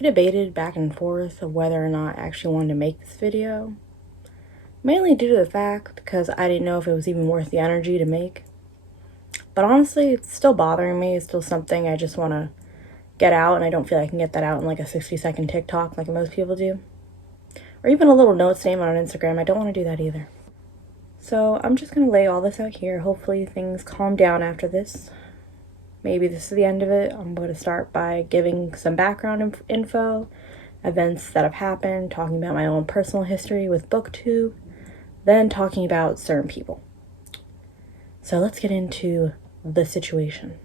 I debated back and forth of whether or not I actually wanted to make this video. Mainly due to the fact because I didn't know if it was even worth the energy to make. But honestly, it's still bothering me. It's still something I just want to get out, and I don't feel I can get that out in like a 60-second TikTok like most people do. Or even a little note statement on Instagram. I don't want to do that either. So I'm just going to lay all this out here. Hopefully things calm down after this. Maybe this is the end of it. I'm going to start by giving some background info, events that have happened, talking about my own personal history with Booktube, then talking about certain people. So let's get into the situation.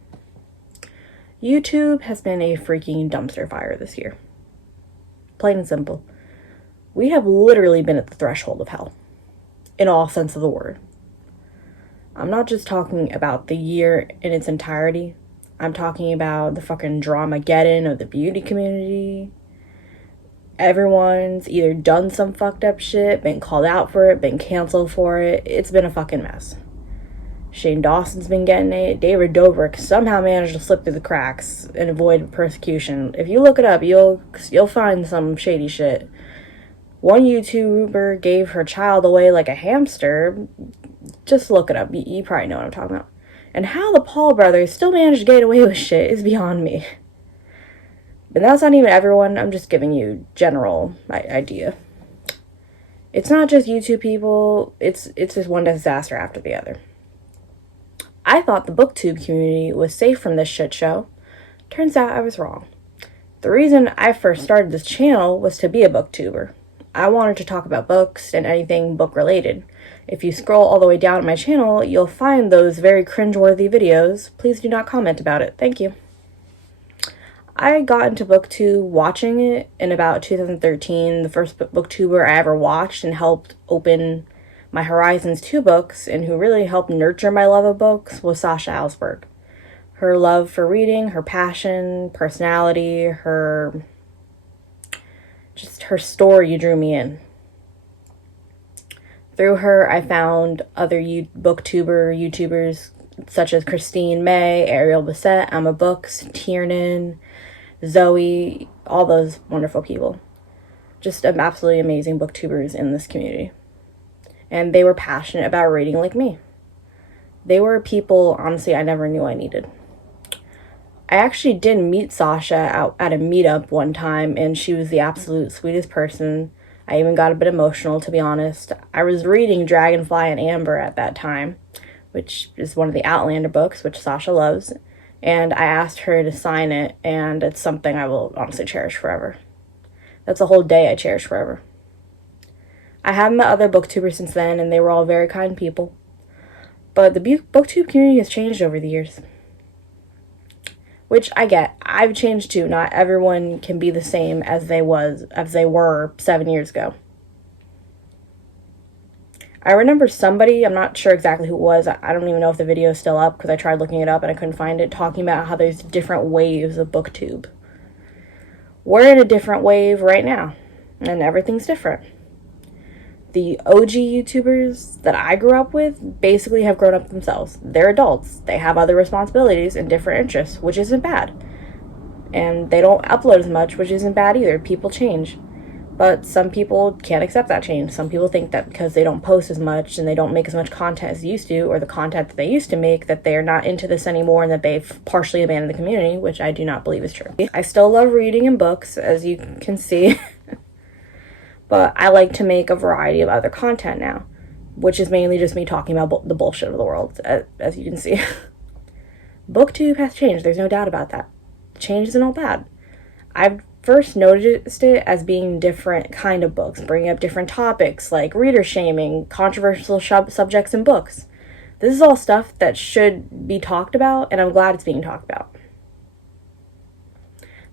YouTube has been a freaking dumpster fire this year. Plain and simple. We have literally been at the threshold of hell, in all sense of the word. I'm not just talking about the year in its entirety. I'm talking about the fucking dramageddon of the beauty community. Everyone's either done some fucked up shit, been called out for it, been canceled for it. It's been a fucking mess. Shane Dawson's been getting it. David Dobrik somehow managed to slip through the cracks and avoid persecution. If you look it up, you'll find some shady shit. One YouTuber gave her child away like a hamster. Just look it up. You probably know what I'm talking about. And how the Paul brothers still managed to get away with shit is beyond me. But that's not even everyone. I'm just giving you general idea. It's not just YouTube people. It's just one disaster after the other. I thought the Booktube community was safe from this shit show. Turns out I was wrong. The reason I first started this channel was to be a booktuber. I wanted to talk about books and anything book related. If you scroll all the way down my channel, you'll find those very cringeworthy videos. Please do not comment about it. Thank you. I got into Booktube watching it in about 2013. The first Booktuber I ever watched and helped open my horizons to books, and who really helped nurture my love of books, was Sasha Alsberg. Her love for reading, her passion, personality, her story drew me in. Through her, I found other YouTubers such as Christine May, Ariel Bissett, Emma Books, Tiernan, Zoe, all those wonderful people. Just absolutely amazing booktubers in this community. And they were passionate about reading like me. They were people, honestly, I never knew I needed. I actually did meet Sasha out at a meetup one time, and she was the absolute sweetest person. I even got a bit emotional, to be honest. I was reading Dragonfly and Amber at that time, which is one of the Outlander books, which Sasha loves, and I asked her to sign it, and it's something I will honestly cherish forever. That's a whole day I cherish forever. I have met other booktubers since then, and they were all very kind people. But the booktube community has changed over the years. Which I get. I've changed too. Not everyone can be the same as they were 7 years ago. I remember somebody, I'm not sure exactly who it was, I don't even know if the video is still up because I tried looking it up and I couldn't find it, talking about how there's different waves of booktube. We're in a different wave right now, and everything's different. The OG YouTubers that I grew up with basically have grown up themselves. They're adults. They have other responsibilities and different interests, which isn't bad. And they don't upload as much, which isn't bad either. People change. But some people can't accept that change. Some people think that because they don't post as much and they don't make as much content as they used to, or the content that they used to make, that they're not into this anymore and that they've partially abandoned the community, which I do not believe is true. I still love reading and books, as you can see. But I like to make a variety of other content now, which is mainly just me talking about the bullshit of the world, as you can see. Booktube has changed, there's no doubt about that. Change isn't all bad. I've first noticed it as being different kind of books, bringing up different topics like reader shaming, controversial subjects in books. This is all stuff that should be talked about, and I'm glad it's being talked about.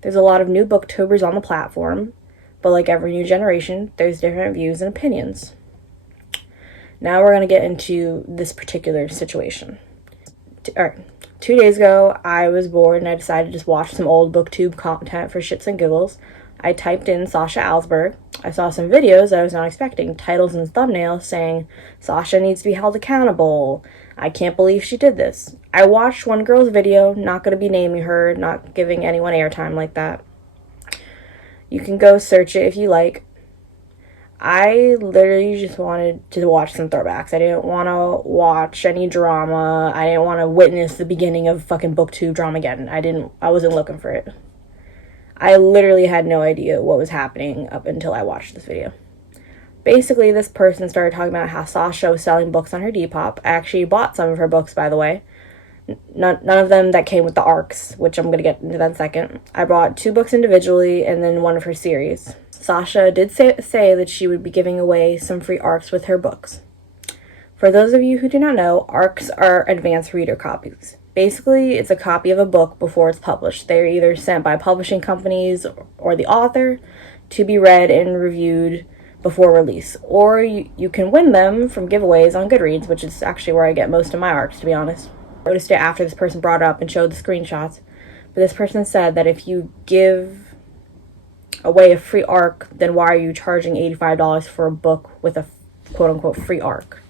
There's a lot of new booktubers on the platform, but like every new generation, there's different views and opinions. Now we're going to get into this particular situation. Alright, 2 days ago, I was bored and I decided to just watch some old booktube content for shits and giggles. I typed in Sasha Alsberg. I saw some videos that I was not expecting, titles and thumbnails saying, Sasha needs to be held accountable. I can't believe she did this. I watched one girl's video, not going to be naming her, not giving anyone airtime like that. You can go search it if you like. I literally just wanted to watch some throwbacks. I didn't want to watch any drama. I didn't want to witness the beginning of fucking Booktube drama again. I wasn't looking for it. I literally had no idea what was happening up until I watched this video. Basically, this person started talking about how Sasha was selling books on her Depop. I actually bought some of her books, by the way. None of them that came with the arcs, which I'm going to get into that in a second. I bought 2 books individually and then one of her series. Sasha did say that she would be giving away some free arcs with her books. For those of you who do not know, arcs are advanced reader copies. Basically, it's a copy of a book before it's published. They're either sent by publishing companies or the author to be read and reviewed before release. Or you can win them from giveaways on Goodreads, which is actually where I get most of my arcs, to be honest. I noticed it after this person brought it up and showed the screenshots. But this person said that if you give away a free arc, then why are you charging $85 for a book with a quote-unquote free arc?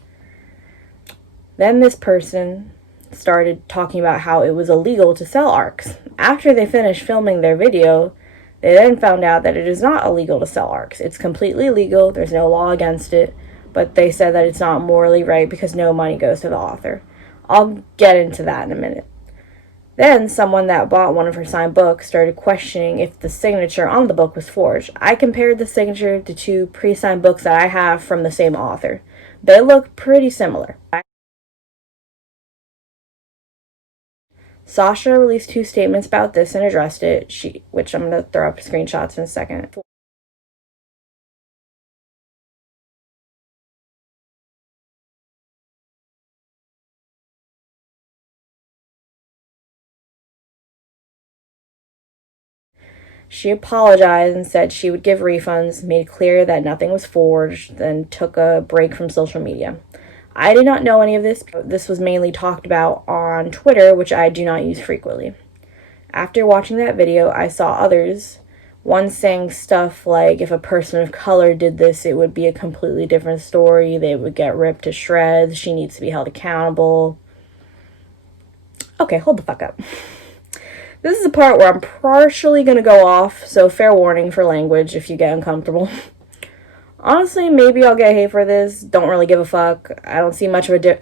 Then this person started talking about how it was illegal to sell arcs. After they finished filming their video, they then found out that it is not illegal to sell arcs. It's completely legal. There's no law against it. But they said that it's not morally right because no money goes to the author. I'll get into that in a minute. Then someone that bought one of her signed books started questioning if the signature on the book was forged. I compared the signature to 2 pre-signed books that I have from the same author. They look pretty similar. Sasha released 2 statements about this and addressed it, which I'm going to throw up screenshots in a second. She apologized and said she would give refunds, made clear that nothing was forged, then took a break from social media. I did not know any of this. This was mainly talked about on Twitter, which I do not use frequently. After watching that video, I saw others, one saying stuff like if a person of color did this, it would be a completely different story. They would get ripped to shreds. She needs to be held accountable. Okay, hold the fuck up. This is the part where I'm partially going to go off, so fair warning for language if you get uncomfortable. Honestly, maybe I'll get hate for this. Don't really give a fuck. I don't see much of a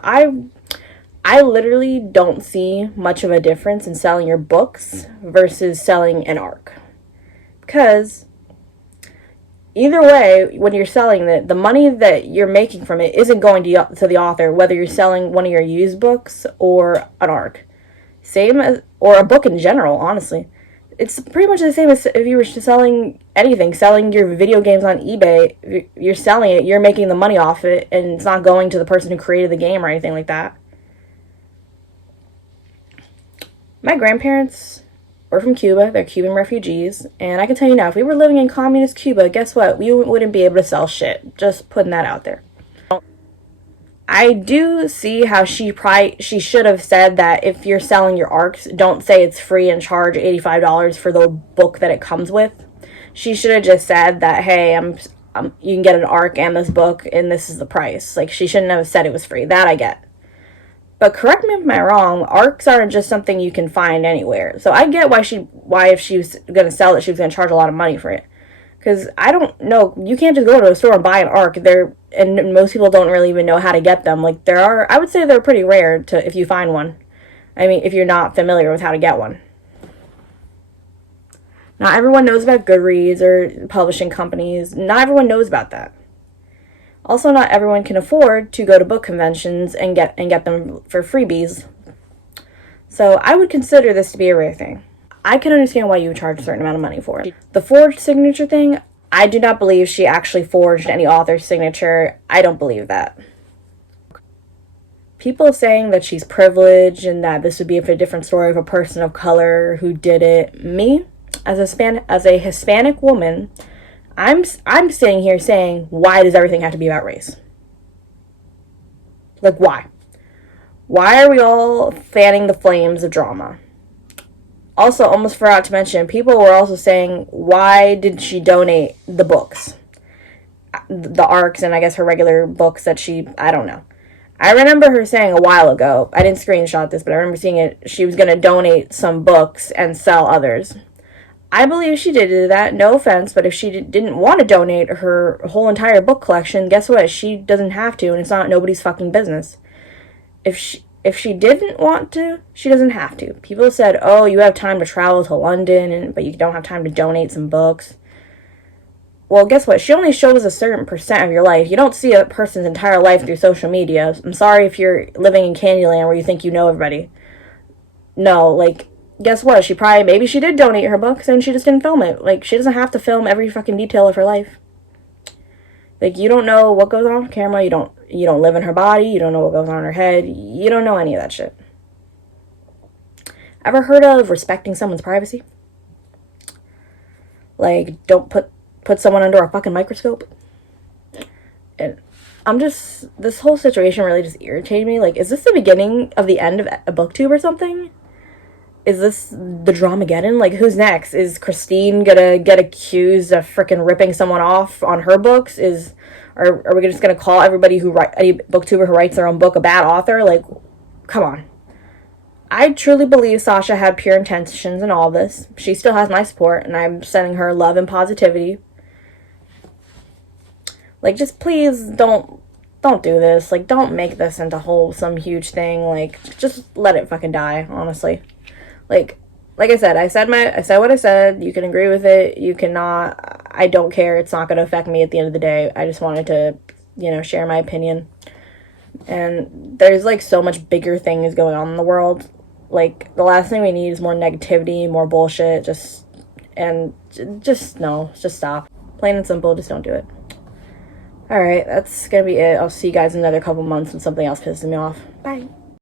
I literally don't see much of a difference in selling your books versus selling an arc. Because either way, when you're selling it, the money that you're making from it isn't going to the author, whether you're selling one of your used books or an arc. Same as, or a book in general, honestly. It's pretty much the same as if you were selling anything. Selling your video games on eBay, you're selling it, you're making the money off it, and it's not going to the person who created the game or anything like that. My grandparents were from Cuba. They're Cuban refugees. And I can tell you now, if we were living in communist Cuba, guess what? We wouldn't be able to sell shit. Just putting that out there. I do see how she should have said that if you're selling your arcs, don't say it's free and charge $85 for the book that it comes with. She should have just said that, hey, you can get an arc and this book, and this is the price. Like, she shouldn't have said it was free. That I get. But correct me if I'm wrong, arcs aren't just something you can find anywhere. So I get why if she was going to sell it, she was going to charge a lot of money for it. Because I don't know, you can't just go to a store and buy an arc. And most people don't really even know how to get them. Like, I would say they're pretty rare if you find one. I mean, if you're not familiar with how to get one. Not everyone knows about Goodreads or publishing companies. Not everyone knows about that. Also, not everyone can afford to go to book conventions and get them for freebies. So I would consider this to be a rare thing. I can understand why you would charge a certain amount of money for it. The forged signature thing, I do not believe she actually forged any author's signature. I don't believe that. People saying that she's privileged and that this would be a different story of a person of color who did it. Me, as a Hispanic woman, I'm sitting here saying, why does everything have to be about race? Like, why? Why are we all fanning the flames of drama? Also, almost forgot to mention, people were also saying, why did she donate the books? The arcs and I guess her regular books that I don't know. I remember her saying a while ago, I didn't screenshot this, but I remember seeing it, she was going to donate some books and sell others. I believe she did do that, no offense, but if she didn't want to donate her whole entire book collection, guess what? She doesn't have to, and it's not nobody's fucking business. If she didn't want to, she doesn't have to. People said, oh, you have time to travel to London, but you don't have time to donate some books. Well, guess what? She only shows a certain percent of your life. You don't see a person's entire life through social media. I'm sorry if you're living in Candyland where you think you know everybody. No, like, guess what? Maybe she did donate her books and she just didn't film it. Like, she doesn't have to film every fucking detail of her life. Like, you don't know what goes on camera. You don't live in her body. You don't know what goes on in her head. You don't know any of that shit. Ever heard of respecting someone's privacy? Like, don't put someone under a fucking microscope. And this whole situation really just irritated me. Like, is this the beginning of the end of a Booktube or something? Is this the Dramageddon? Like, who's next? Is Christine gonna get accused of freaking ripping someone off on her books? Are we just gonna call any booktuber who writes their own book a bad author? Like, come on. I truly believe Sasha had pure intentions in all this. She still has my support, and I'm sending her love and positivity. Like, just please don't do this. Like, don't make this into some huge thing. Like, just let it fucking die, honestly. Like I said, I said what I said. You can agree with it. You cannot. I don't care. It's not going to affect me at the end of the day. I just wanted to, share my opinion. And there's, like, so much bigger things going on in the world. Like, the last thing we need is more negativity, more bullshit. Just stop. Plain and simple, just don't do it. Alright, that's gonna be it. I'll see you guys in another couple months when something else pisses me off. Bye.